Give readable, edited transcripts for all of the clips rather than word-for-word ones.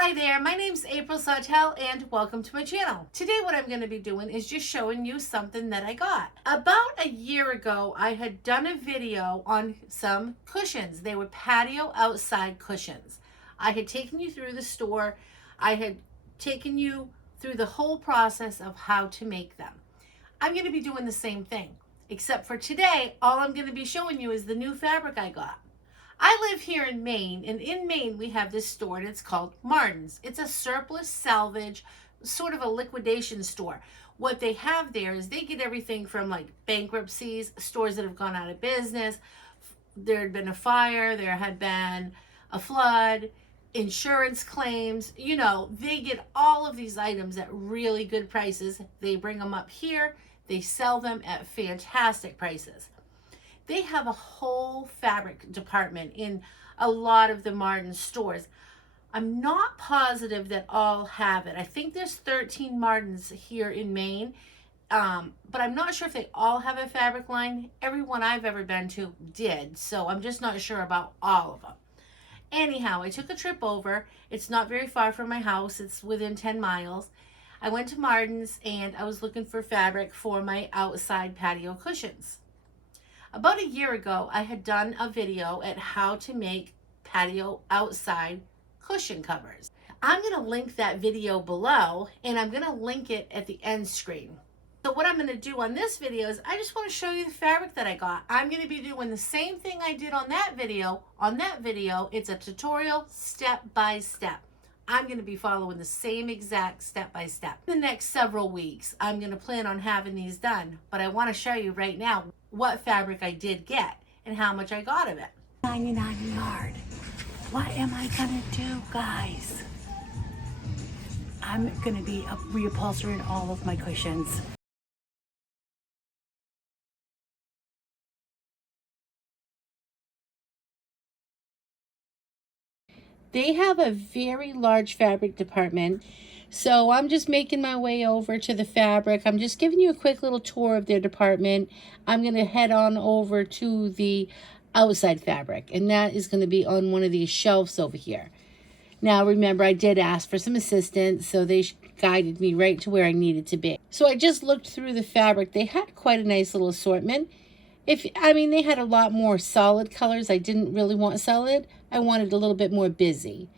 Hi there, my name's April Sawtelle and welcome to my channel. Today what I'm going to be doing is just showing you something that I got. About a year ago, I had done a video on some cushions. They were patio outside cushions. I had taken you through the store. I had taken you through the whole process of how to make them. I'm going to be doing the same thing, except for today, all I'm going to be showing you is the new fabric I got. I live here in Maine, and in Maine we have this store, and it's called Martin's. It's a surplus salvage, sort of a liquidation store. What they have there is they get everything from like bankruptcies, stores that have gone out of business, there had been a fire, there had been a flood, insurance claims, they get all of these items at really good prices. They bring them up here, they sell them at fantastic prices. They have a whole fabric department in a lot of the Martin stores. I'm not positive that all have it. I think there's 13 Martins here in Maine, but I'm not sure if they all have a fabric line. Everyone I've ever been to did, so I'm just not sure about all of them. Anyhow, I took a trip over. It's not very far from my house. It's within 10 miles. I went to Martin's and I was looking for fabric for my outside patio cushions. About a year ago, I had done a video at how to make patio outside cushion covers. I'm going to link that video below, and I'm going to link it at the end screen. So what I'm going to do on this video is I just want to show you the fabric that I got. I'm going to be doing the same thing I did on that video. On that video, it's a tutorial step by step. I'm going to be following the same exact step by step. In the next several weeks, I'm going to plan on having these done, but I want to show you right now what fabric I did get and how much I got of it. 99 yard. What am I going to do, guys? I'm going to be reupholstering all of my cushions. They have a very large fabric department, so I'm just making my way over to the fabric. I'm just giving you a quick little tour of their department. I'm going to head on over to the outside fabric, and that is going to be on one of these shelves over here. Now, remember, I did ask for some assistance, so they guided me right to where I needed to be. So I just looked through the fabric. They had quite a nice little assortment. They had a lot more solid colors. I didn't really want solid. I wanted a little bit more busy.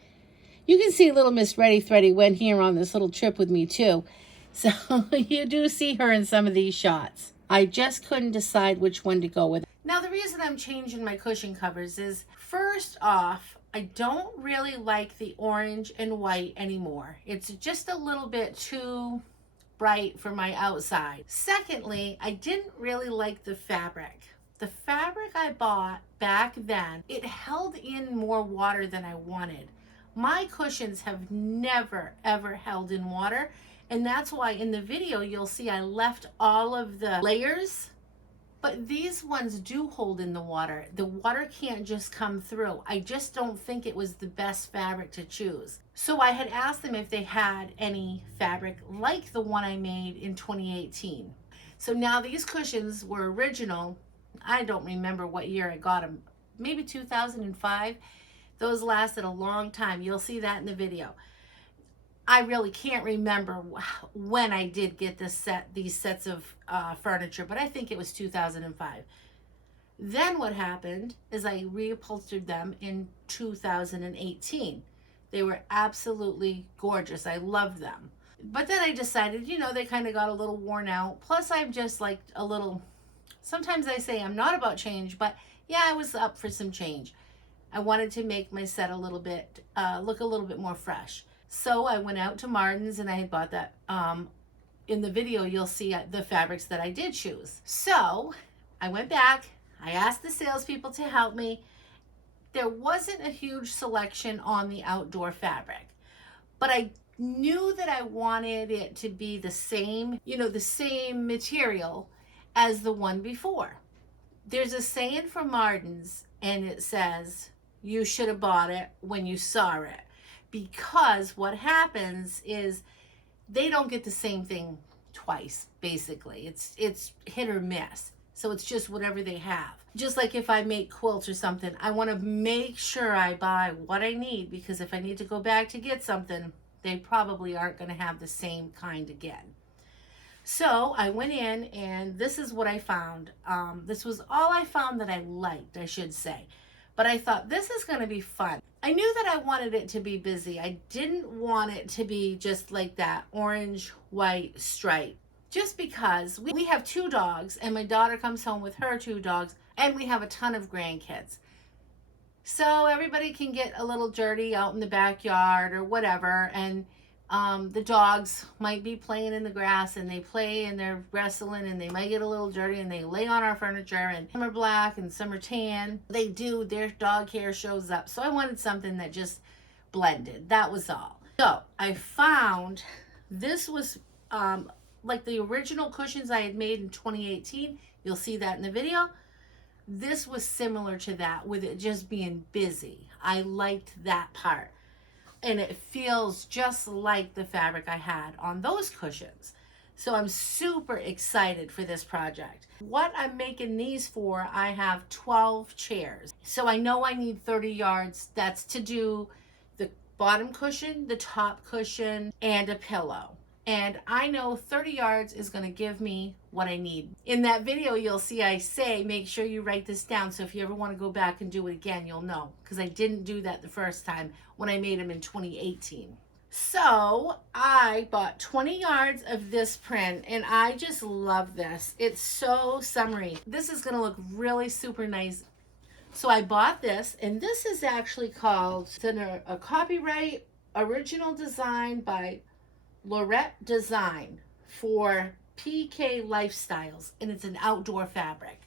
You can see little Miss Reddy Thready went here on this little trip with me too. So you do see her in some of these shots. I just couldn't decide which one to go with. Now the reason I'm changing my cushion covers is, first off, I don't really like the orange and white anymore. It's just a little bit too bright for my outside. Secondly, I didn't really like the fabric. The fabric I bought back then, it held in more water than I wanted. My cushions have never ever held in water, and that's why in the video you'll see I left all of the layers, but these ones do hold in the water. The water can't just come through. I just don't think it was the best fabric to choose. So I had asked them if they had any fabric like the one I made in 2018. So now these cushions were original. I don't remember what year I got them. Maybe 2005. Those lasted a long time. You'll see that in the video. I really can't remember when I did get these sets of furniture, but I think it was 2005. Then what happened is I reupholstered them in 2018. They were absolutely gorgeous. I loved them. But then I decided, they kind of got a little worn out. Plus, I'm just like a little, sometimes I say I'm not about change, but yeah, I was up for some change. I wanted to make my set a little bit, look a little bit more fresh. So I went out to Martin's and I had bought that. In the video, you'll see the fabrics that I did choose. So I went back, I asked the salespeople to help me. There wasn't a huge selection on the outdoor fabric, but I knew that I wanted it to be the same, the same material as the one before. There's a saying from Martin's, and it says, you should have bought it when you saw it. Because what happens is they don't get the same thing twice, basically. It's hit or miss. So it's just whatever they have. Just like if I make quilts or something, I want to make sure I buy what I need, because if I need to go back to get something, they probably aren't going to have the same kind again. So I went in and this is what I found. This was all I found that I liked, I should say. But I thought this is going to be fun. I knew that I wanted it to be busy. I didn't want it to be just like that orange, white stripe. Just because we have 2 dogs and my daughter comes home with her 2 dogs and we have a ton of grandkids. So everybody can get a little dirty out in the backyard or whatever, and the dogs might be playing in the grass and they play and they're wrestling and they might get a little dirty and they lay on our furniture, and some are black and some are tan. They do, their dog hair shows up. So I wanted something that just blended. That was all. So I found this was like the original cushions I had made in 2018. You'll see that in the video. This was similar to that, with it just being busy. I liked that part. And it feels just like the fabric I had on those cushions. So I'm super excited for this project. What I'm making these for, I have 12 chairs. So I know I need 30 yards. That's to do the bottom cushion, the top cushion, and a pillow. And I know 30 yards is going to give me what I need. In that video, you'll see I say, make sure you write this down. So if you ever want to go back and do it again, you'll know. Because I didn't do that the first time when I made them in 2018. So I bought 20 yards of this print, and I just love this. It's so summery. This is going to look really super nice. So I bought this, and this is actually called a copyright original design by Lorette Design for PK Lifestyles, and it's an outdoor fabric.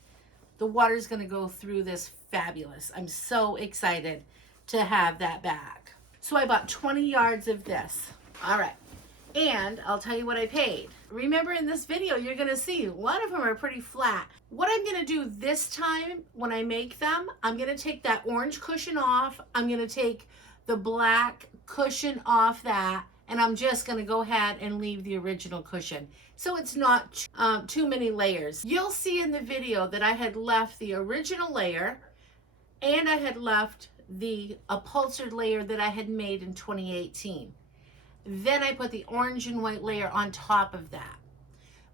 The water's going to go through this fabulous. I'm so excited to have that back. So I bought 20 yards of this. All right. And I'll tell you what I paid. Remember, in this video, you're going to see a lot of them are pretty flat. What I'm going to do this time when I make them, I'm going to take that orange cushion off. I'm going to take the black cushion off that. And I'm just going to go ahead and leave the original cushion. So it's not too many layers. You'll see in the video that I had left the original layer and I had left the upholstered layer that I had made in 2018. Then I put the orange and white layer on top of that.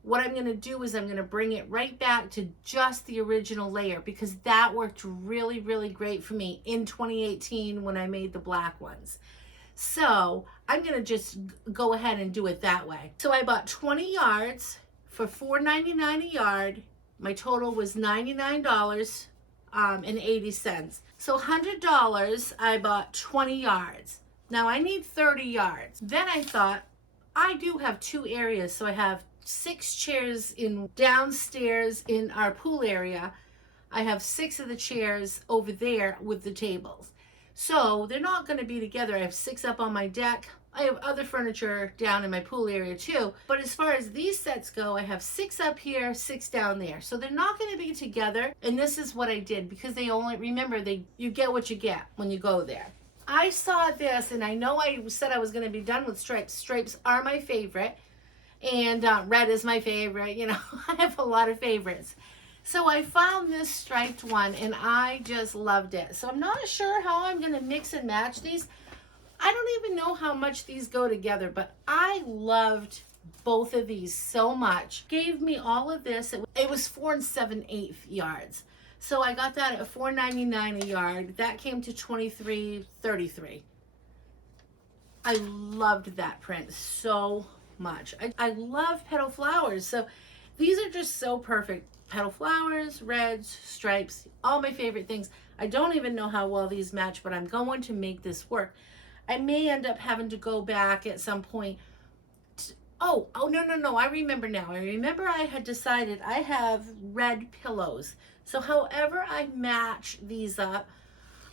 What I'm going to do is I'm going to bring it right back to just the original layer, because that worked really, really great for me in 2018 when I made the black ones. So I'm going to just go ahead and do it that way. So I bought 20 yards for $4.99 a yard. My total was $99.80. So $100, I bought 20 yards. Now I need 30 yards. Then I thought, I do have 2 areas. So I have 6 chairs in downstairs in our pool area. I have 6 of the chairs over there with the tables. So they're not going to be together. I have 6 up on my deck. I have other furniture down in my pool area too. But as far as these sets go, I have 6 up here, 6 down there. So they're not going to be together. And this is what I did, because they only, remember, you get what you get when you go there. I saw this, and I know I said I was going to be done with stripes. Stripes are my favorite. And red is my favorite. You know, I have a lot of favorites. So I found this striped one, and I just loved it. So I'm not sure how I'm going to mix and match these. I don't even know how much these go together, but I loved both of these so much. Gave me all of this. It was 4 7/8 yards. So I got that at $4.99 a yard. That came to $23.33. I loved that print so much. I love petal flowers. So these are just so perfect. Petal flowers, reds, stripes, all my favorite things. I don't even know how well these match, but I'm going to make this work. I may end up having to go back at some point. No, I remember now. I remember I had decided I have red pillows. So however I match these up,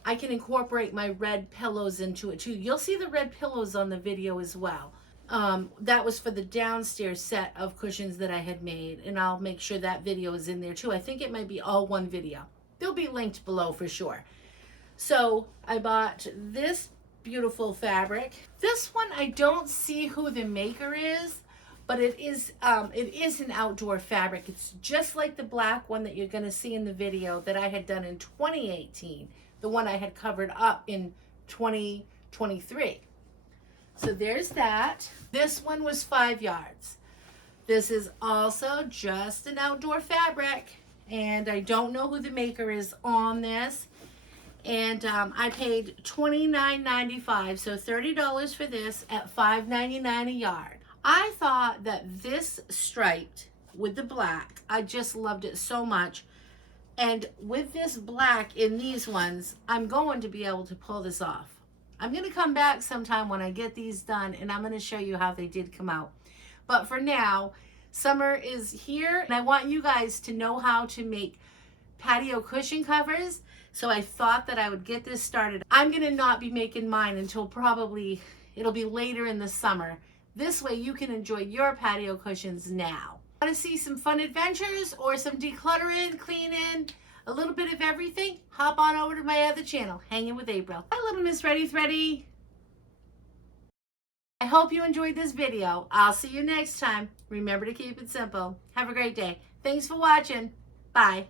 I can incorporate my red pillows into it too. You'll see the red pillows on the video as well. That was for the downstairs set of cushions that I had made, and I'll make sure that video is in there too. I think it might be all one video. They'll be linked below for sure. So I bought this beautiful fabric. This one, I don't see who the maker is, but it is an outdoor fabric. It's just like the black one that you're going to see in the video that I had done in 2018, the one I had covered up in 2023. So there's that. This one was 5 yards. This is also just an outdoor fabric, and I don't know who the maker is on this. And I paid $29.95, so $30 for this at $5.99 a yard. I thought that this striped with the black, I just loved it so much. And with this black in these ones, I'm going to be able to pull this off. I'm going to come back sometime when I get these done, and I'm going to show you how they did come out. But for now, summer is here, and I want you guys to know how to make patio cushion covers. So I thought that I would get this started. I'm going to not be making mine until probably it'll be later in the summer. This way you can enjoy your patio cushions now. Want to see some fun adventures or some decluttering, cleaning, a little bit of everything? Hop on over to my other channel, Hanging with April. Hi, little Miss Reddy Thready. I hope you enjoyed this video. I'll see you next time. Remember to keep it simple. Have a great day. Thanks for watching. Bye.